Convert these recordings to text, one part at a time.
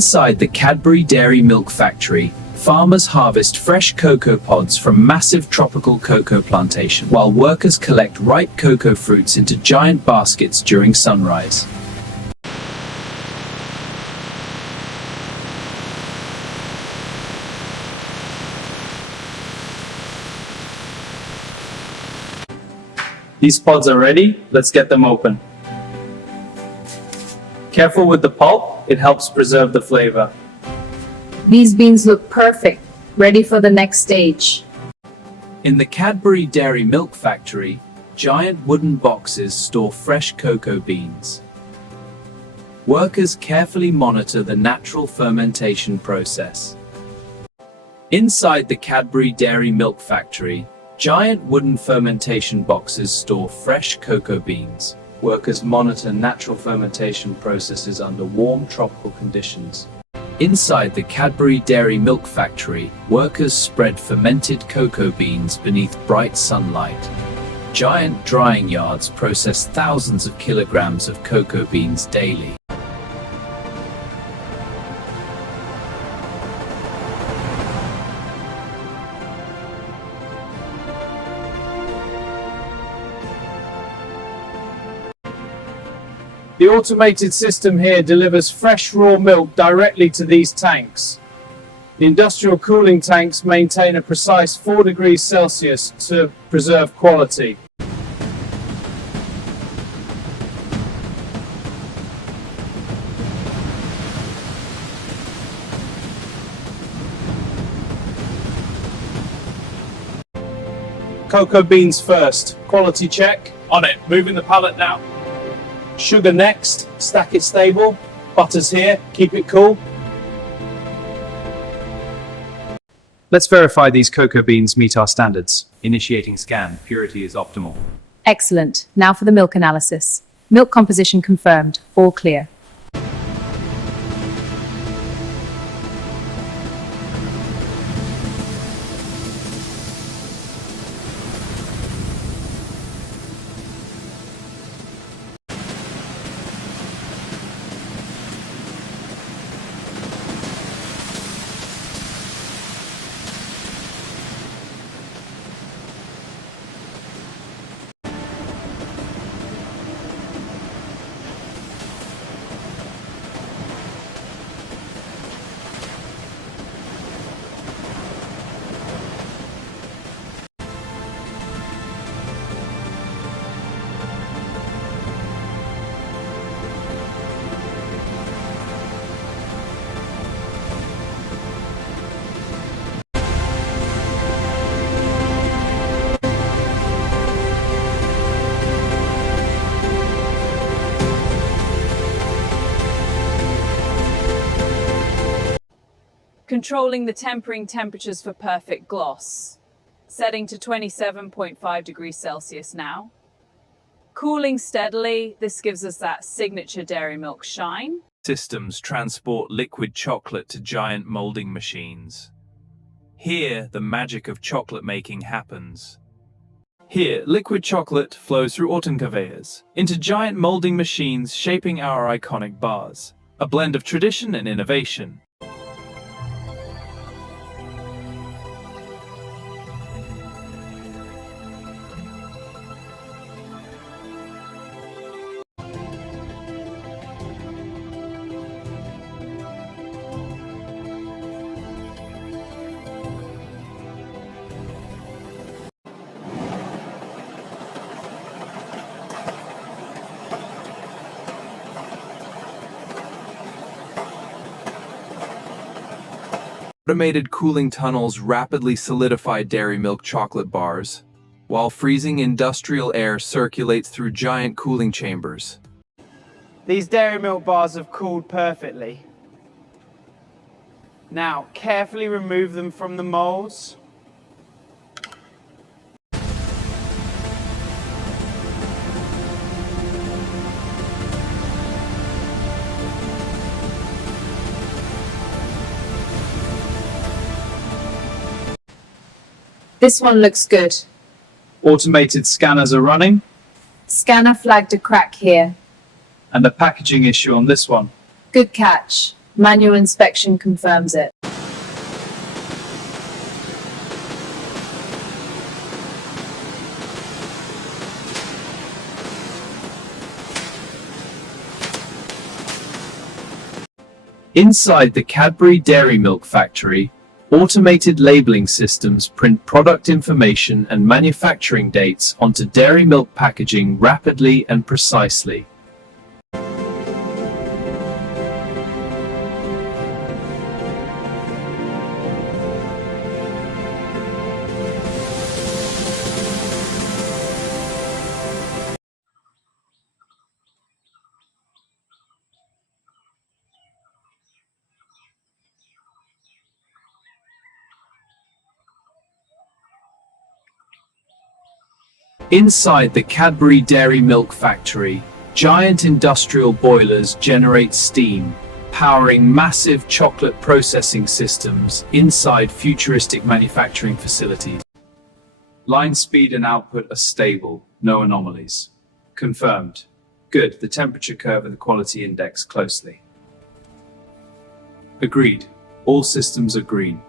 Inside the Cadbury Dairy Milk factory, farmers harvest fresh cocoa pods from massive tropical cocoa plantation, while workers collect ripe cocoa fruits into giant baskets during sunrise. These pods are ready, let's get them open. Careful with the pulp, it helps preserve the flavor. These beans look perfect, ready for the next stage. In the Cadbury Dairy Milk factory, giant wooden boxes store fresh cocoa beans. Workers carefully monitor the natural fermentation process. Inside the Cadbury Dairy Milk factory, giant wooden fermentation boxes store fresh cocoa beans. Workers monitor natural fermentation processes under warm tropical conditions. Inside the Cadbury Dairy Milk factory, workers spread fermented cocoa beans beneath bright sunlight. Giant drying yards process thousands of kilograms of cocoa beans daily. The automated system here delivers fresh raw milk directly to these tanks. The industrial cooling tanks maintain a precise 4 degrees Celsius to preserve quality. Cocoa beans first. Quality check. On it. Moving the pallet now. Sugar next, stack it stable. Butter's here, keep it cool. Let's verify these cocoa beans meet our standards. Initiating scan. Purity is optimal. Excellent. Now for the milk analysis. Milk composition confirmed. All clear. Controlling the tempering temperatures for perfect gloss. Setting to 27.5 degrees Celsius now. Cooling steadily, this gives us that signature dairy milk shine. Systems transport liquid chocolate to giant molding machines. Here, the magic of chocolate making happens. Here, liquid chocolate flows through conveyors into giant molding machines shaping our iconic bars. A blend of tradition and innovation. Automated cooling tunnels rapidly solidify dairy milk chocolate bars, while freezing industrial air circulates through giant cooling chambers. These dairy milk bars have cooled perfectly. Now, carefully remove them from the molds. This one looks good. Automated scanners are running, Scanner flagged a crack here. and a packaging issue on this one. Good catch. Manual inspection confirms it. Inside the Cadbury Dairy Milk factory, automated labeling systems print product information and manufacturing dates onto dairy milk packaging rapidly and precisely. Inside the Cadbury Dairy Milk factory, giant industrial boilers generate steam, powering massive chocolate processing systems inside futuristic manufacturing facilities. Line speed and output are stable, no anomalies. Confirmed. Good, the temperature curve and the quality index closely. Agreed. All systems are green.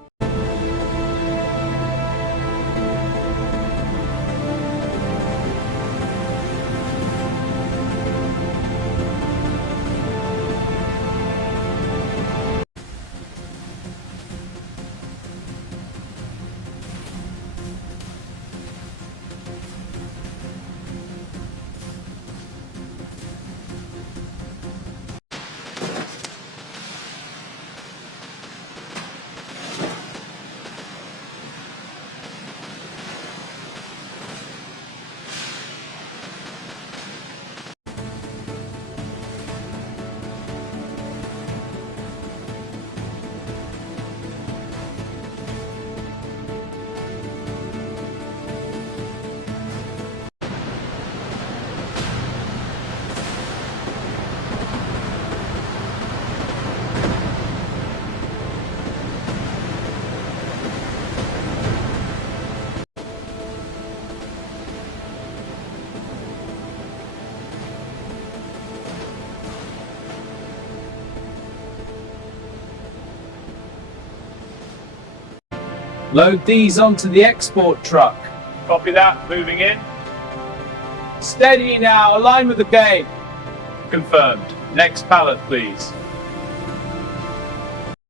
Load these onto the export truck. Copy that, moving in. Steady now, align with the gate. Confirmed. Next pallet, please.